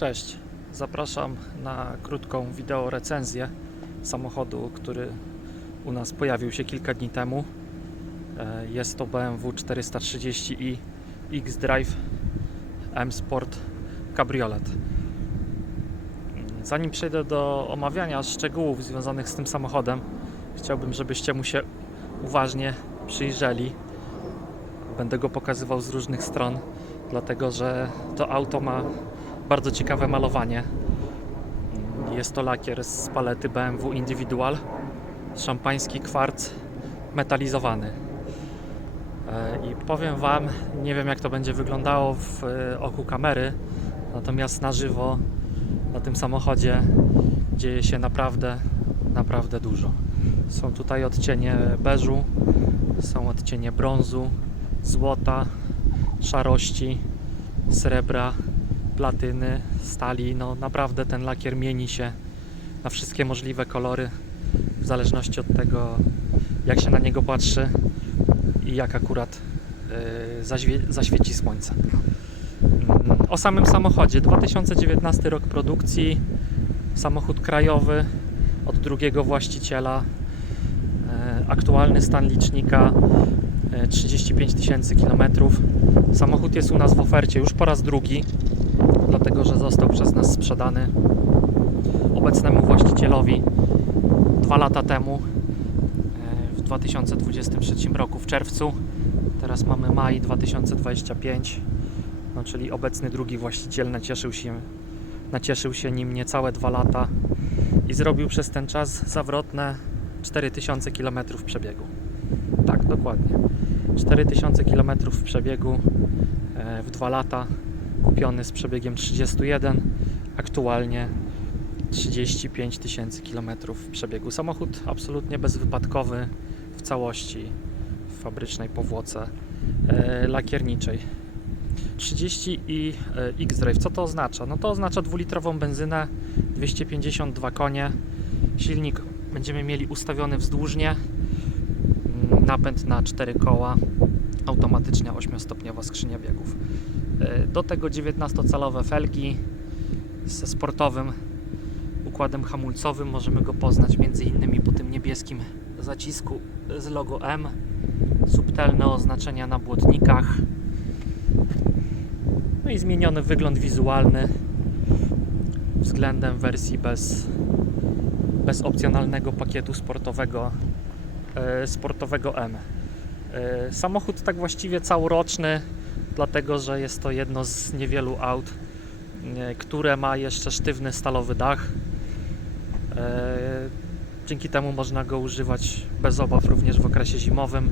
Cześć, zapraszam na krótką wideo recenzję samochodu, który u nas pojawił się kilka dni temu. E, Jest to BMW 430i X-Drive M Sport Cabriolet. Zanim przejdę do omawiania szczegółów związanych z tym samochodem, chciałbym, żebyście mu się uważnie przyjrzeli. Będę go pokazywał z różnych stron, dlatego że to auto ma bardzo ciekawe malowanie. Jest to lakier z palety BMW Individual, szampański kwarc metalizowany. E, I powiem Wam, nie wiem jak to będzie wyglądało w e, oku kamery, natomiast na żywo na tym samochodzie dzieje się naprawdę, naprawdę dużo. Są tutaj odcienie beżu, są odcienie brązu, złota, szarości, srebra, platyny, stali. No naprawdę ten lakier mieni się na wszystkie możliwe kolory w zależności od tego, jak się na niego patrzy i jak akurat yy, zaświe- zaświeci słońce. Mm, O samym samochodzie. 2019 rok produkcji. Samochód krajowy od drugiego właściciela. E, Aktualny stan licznika e, 35 tysięcy kilometrów. Samochód jest u nas w ofercie już po raz drugi, dlatego że został przez nas sprzedany obecnemu właścicielowi dwa lata temu, e, w 2023 roku w czerwcu. Teraz mamy maj 2025, no, czyli obecny drugi właściciel nacieszył się, nacieszył się nim niecałe dwa lata i zrobił przez ten czas zawrotne 4000 km przebiegu. Tak, dokładnie. 4000 km przebiegu e, w 2 lata, kupiony z przebiegiem 31, aktualnie 35 tysięcy km w przebiegu. Samochód absolutnie bezwypadkowy w całości, w fabrycznej powłoce e, lakierniczej. 30 i e, X-Drive. Co to oznacza? No to oznacza dwulitrową benzynę, 252 konie. Silnik będziemy mieli ustawiony wzdłużnie. Mm, Napęd na 4 koła, automatyczna 8-stopniowa skrzynia biegów. E, Do tego 19-calowe felgi ze sportowym układem hamulcowym. Możemy go poznać m.in. po tym niebieskim zacisku z logo M. Subtelne oznaczenia na błotnikach. No i zmieniony wygląd wizualny względem wersji bez, bez opcjonalnego pakietu sportowego, e, sportowego M. E, samochód tak właściwie całoroczny, dlatego że jest to jedno z niewielu aut, e, które ma jeszcze sztywny stalowy dach. E, Dzięki temu można go używać bez obaw również w okresie zimowym.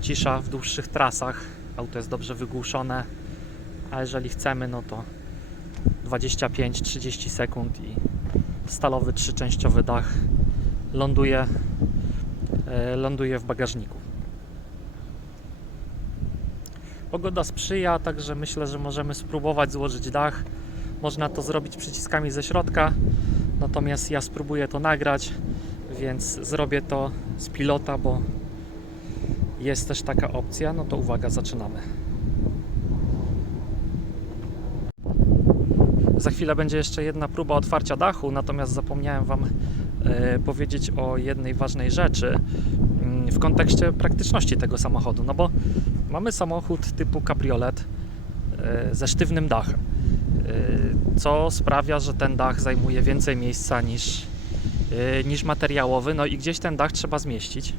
Cisza w dłuższych trasach, auto jest dobrze wygłuszone, a jeżeli chcemy, no to 25-30 sekund i stalowy trzyczęściowy dach ląduje, e, ląduje w bagażniku. Pogoda sprzyja, także myślę, że możemy spróbować złożyć dach. Można to zrobić przyciskami ze środka, natomiast ja spróbuję to nagrać, więc zrobię to z pilota, bo jest też taka opcja. No to uwaga, zaczynamy. Za chwilę będzie jeszcze jedna próba otwarcia dachu, natomiast zapomniałem Wam e, powiedzieć o jednej ważnej rzeczy mm, w kontekście praktyczności tego samochodu. No bo mamy samochód typu kabriolet e, ze sztywnym dachem, e, co sprawia, że ten dach zajmuje więcej miejsca niż, e, niż materiałowy, no i gdzieś ten dach trzeba zmieścić.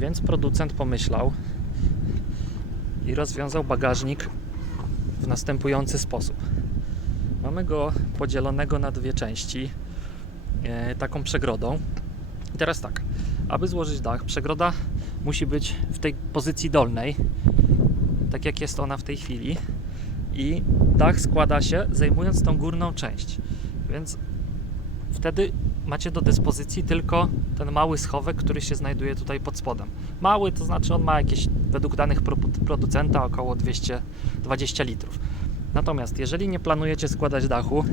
Więc producent pomyślał i rozwiązał bagażnik w następujący sposób. Mamy go podzielonego na dwie części taką przegrodą. I teraz tak, aby złożyć dach, przegroda musi być w tej pozycji dolnej, tak jak jest ona w tej chwili. I dach składa się zajmując tą górną część. Więc wtedy macie do dyspozycji tylko ten mały schowek, który się znajduje tutaj pod spodem. Mały, to znaczy on ma jakieś, według danych pro- producenta, około 220 litrów. Natomiast jeżeli nie planujecie składać dachu,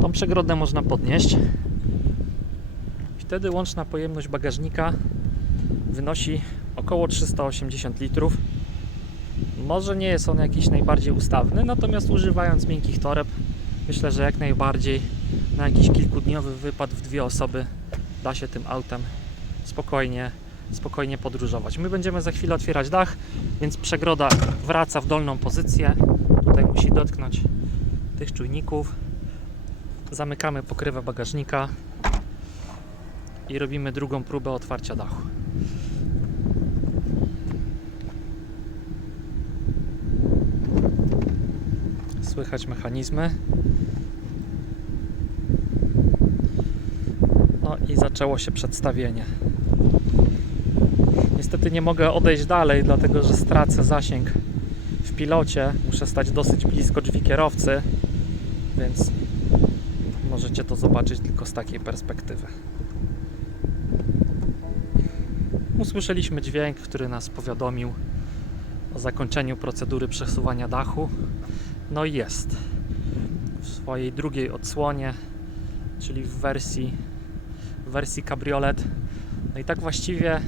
tą przegrodę można podnieść. Wtedy łączna pojemność bagażnika wynosi około 380 litrów. Może nie jest on jakiś najbardziej ustawny, natomiast używając miękkich toreb myślę, że jak najbardziej na jakiś kilkudniowy wypad w dwie osoby da się tym autem spokojnie, spokojnie podróżować. My będziemy za chwilę otwierać dach, więc przegroda wraca w dolną pozycję. Tutaj musi dotknąć tych czujników. Zamykamy pokrywę bagażnika i robimy drugą próbę otwarcia dachu. Słychać mechanizmy. No i zaczęło się przedstawienie. Niestety nie mogę odejść dalej, dlatego że stracę zasięg w pilocie. Muszę stać dosyć blisko drzwi kierowcy, więc możecie to zobaczyć tylko z takiej perspektywy. Usłyszeliśmy dźwięk, który nas powiadomił o zakończeniu procedury przesuwania dachu. No i jest. W swojej drugiej odsłonie, czyli w wersji, w wersji kabriolet. No i tak właściwie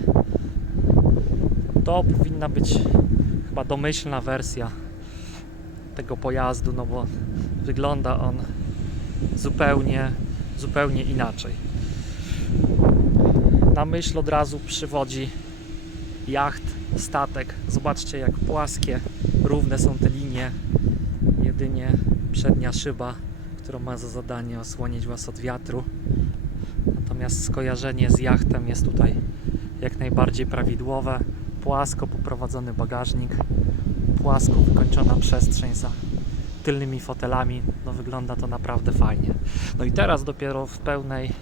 to powinna być chyba domyślna wersja tego pojazdu, no bo wygląda on zupełnie, zupełnie inaczej. Na myśl od razu przywodzi jacht, statek. Zobaczcie, jak płaskie, równe są te linie. Jedynie przednia szyba, którą ma za zadanie osłonić Was od wiatru. Natomiast skojarzenie z jachtem jest tutaj jak najbardziej prawidłowe. Płasko poprowadzony bagażnik, płasko wykończona przestrzeń za tylnymi fotelami. No wygląda to naprawdę fajnie. No i teraz dopiero w pełnej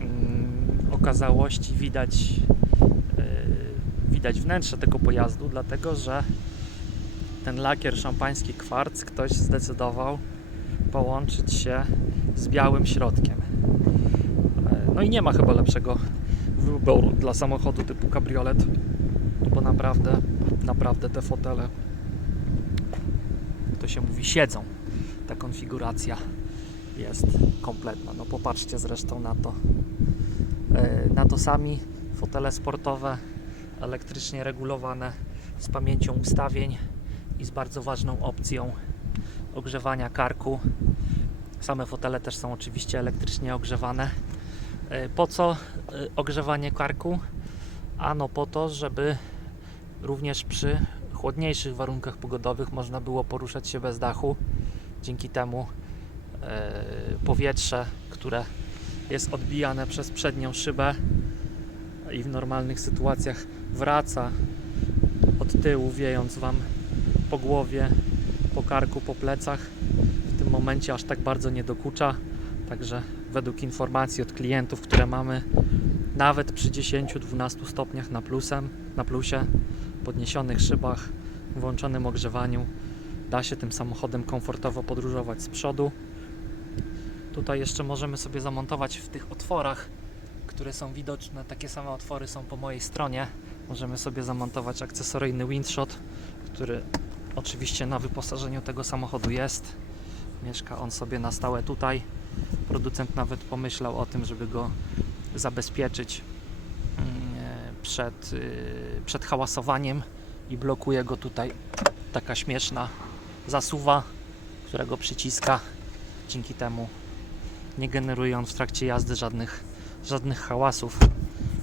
mm, okazałości widać yy, widać wnętrze tego pojazdu, dlatego że ten lakier szampański kwarc ktoś zdecydował połączyć się z białym środkiem. E, No i nie ma chyba lepszego wyboru dla samochodu typu kabriolet, bo naprawdę, naprawdę te fotele to się mówi siedzą. Ta konfiguracja jest kompletna. No popatrzcie zresztą na to. E, Na to sami fotele sportowe elektrycznie regulowane z pamięcią ustawień i z bardzo ważną opcją ogrzewania karku. Same fotele też są oczywiście elektrycznie ogrzewane. E, Po co e, ogrzewanie karku? Ano po to, żeby również przy chłodniejszych warunkach pogodowych można było poruszać się bez dachu. Dzięki temu e, powietrze, które jest odbijane przez przednią szybę i w normalnych sytuacjach wraca od tyłu, wiejąc Wam po głowie, po karku, po plecach. W tym momencie aż tak bardzo nie dokucza. Także według informacji od klientów, które mamy, nawet przy 10-12 stopniach na, plusem, na plusie, podniesionych szybach, włączonym ogrzewaniu, da się tym samochodem komfortowo podróżować z przodu. Tutaj jeszcze możemy sobie zamontować w tych otworach, które są widoczne, takie same otwory są po mojej stronie. Możemy sobie zamontować akcesoryjny windshot, który oczywiście na wyposażeniu tego samochodu jest. Mieszka on sobie na stałe tutaj. Producent nawet pomyślał o tym, żeby go zabezpieczyć mm, e, przed, y, przed hałasowaniem i blokuje go tutaj taka śmieszna zasuwa, którego przyciska. Dzięki temu nie generuje on w trakcie jazdy żadnych, żadnych hałasów.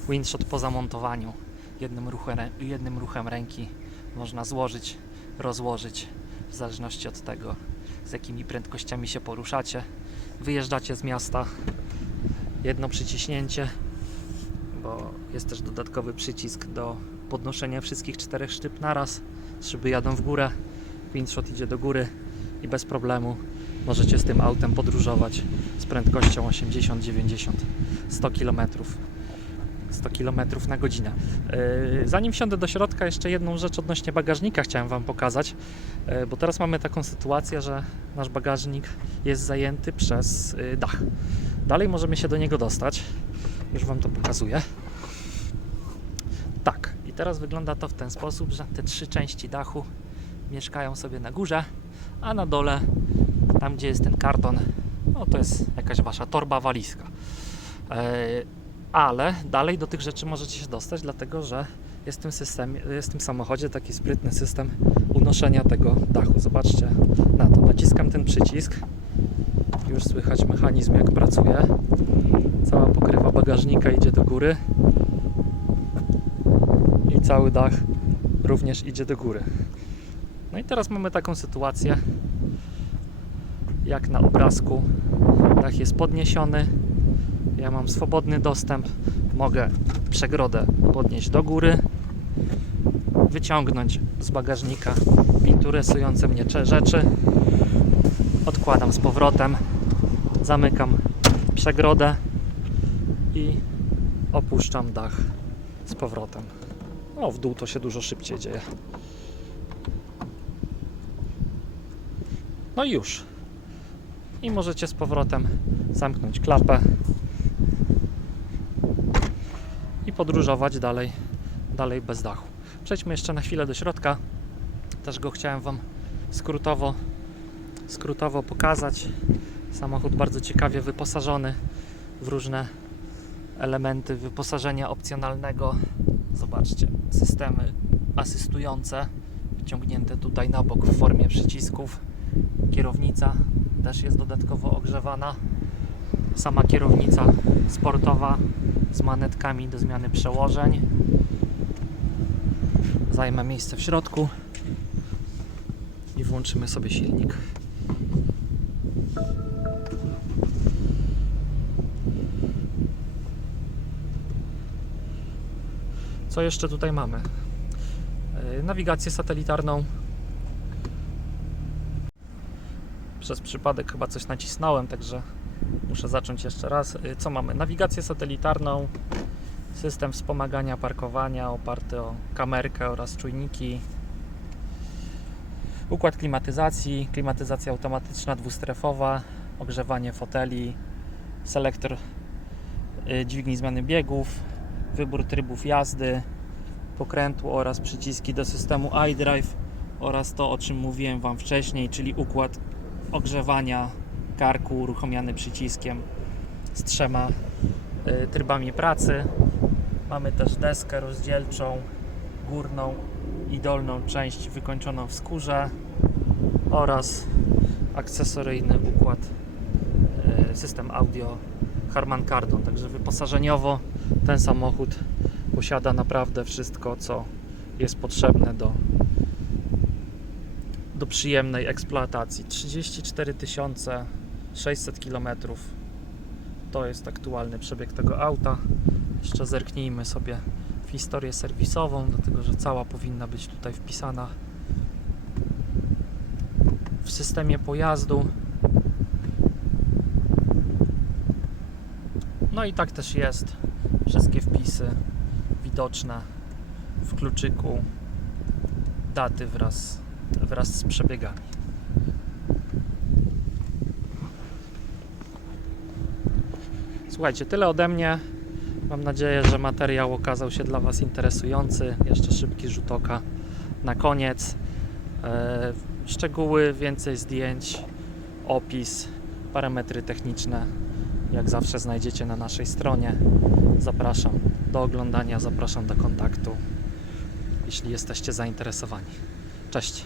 Windshot po zamontowaniu jednym ruchem, jednym ruchem ręki można złożyć, rozłożyć w zależności od tego, z jakimi prędkościami się poruszacie. Wyjeżdżacie z miasta, jedno przyciśnięcie, bo jest też dodatkowy przycisk do podnoszenia wszystkich czterech sztyp naraz. Szyby jadą w górę, windshot idzie do góry i bez problemu możecie z tym autem podróżować z prędkością 80, 90, 100 km. 100 km na godzinę. Yy, Zanim wsiądę do środka, jeszcze jedną rzecz odnośnie bagażnika chciałem Wam pokazać, yy, bo teraz mamy taką sytuację, że nasz bagażnik jest zajęty przez yy, dach. Dalej możemy się do niego dostać. Już Wam to pokazuję. Tak, i teraz wygląda to w ten sposób, że te trzy części dachu mieszkają sobie na górze, a na dole, tam gdzie jest ten karton, no to jest jakaś Wasza torba, walizka. Ale dalej do tych rzeczy możecie się dostać, dlatego że jest w tym, systemie, jest w tym samochodzie taki sprytny system unoszenia tego dachu. Zobaczcie na to. Naciskam ten przycisk Już słychać mechanizm jak pracuje. Cała pokrywa bagażnika idzie do góry. I cały dach również idzie do góry. No i teraz mamy taką sytuację, jak na obrazku. Dach jest podniesiony. Ja mam swobodny dostęp. Mogę przegrodę podnieść do góry, wyciągnąć z bagażnika interesujące mnie rzeczy. Odkładam z powrotem, zamykam przegrodę i opuszczam dach z powrotem. O, w dół to się dużo szybciej dzieje. No i już. I możecie z powrotem zamknąć klapę i podróżować dalej, dalej bez dachu. Przejdźmy jeszcze na chwilę do środka. Też go chciałem Wam skrótowo, skrótowo pokazać. Samochód bardzo ciekawie wyposażony w różne elementy wyposażenia opcjonalnego. Zobaczcie, systemy asystujące, wciągnięte tutaj na bok w formie przycisków. Kierownica też jest dodatkowo ogrzewana. Sama kierownica sportowa z manetkami do zmiany przełożeń. Zajmę miejsce w środku i włączymy sobie silnik. Co jeszcze tutaj mamy? Yy, Nawigację satelitarną. Przez przypadek chyba coś nacisnąłem, także muszę zacząć jeszcze raz. Yy, Co mamy? Nawigację satelitarną, system wspomagania parkowania oparty o kamerkę oraz czujniki. Układ klimatyzacji, klimatyzacja automatyczna dwustrefowa, ogrzewanie foteli, selektor y, dźwigni zmiany biegów, wybór trybów jazdy, pokrętło oraz przyciski do systemu iDrive oraz to o czym mówiłem Wam wcześniej, czyli układ ogrzewania karku uruchomiony przyciskiem z trzema y, trybami pracy. Mamy też deskę rozdzielczą, górną i dolną część wykończoną w skórze oraz akcesoryjny układ y, system audio Harman Kardon. Także wyposażeniowo ten samochód posiada naprawdę wszystko, co jest potrzebne do, do przyjemnej eksploatacji. 34 600 km to jest aktualny przebieg tego auta. Jeszcze zerknijmy sobie w historię serwisową, dlatego że cała powinna być tutaj wpisana w systemie pojazdu. No i tak też jest. Wszystkie wpisy widoczne w kluczyku, daty wraz, wraz z przebiegami. Słuchajcie, tyle ode mnie. Mam nadzieję, że materiał okazał się dla Was interesujący. Jeszcze szybki rzut oka na koniec. E, Szczegóły, więcej zdjęć, opis, parametry techniczne. Jak zawsze znajdziecie na naszej stronie. Zapraszam do oglądania, zapraszam do kontaktu, jeśli jesteście zainteresowani. Cześć!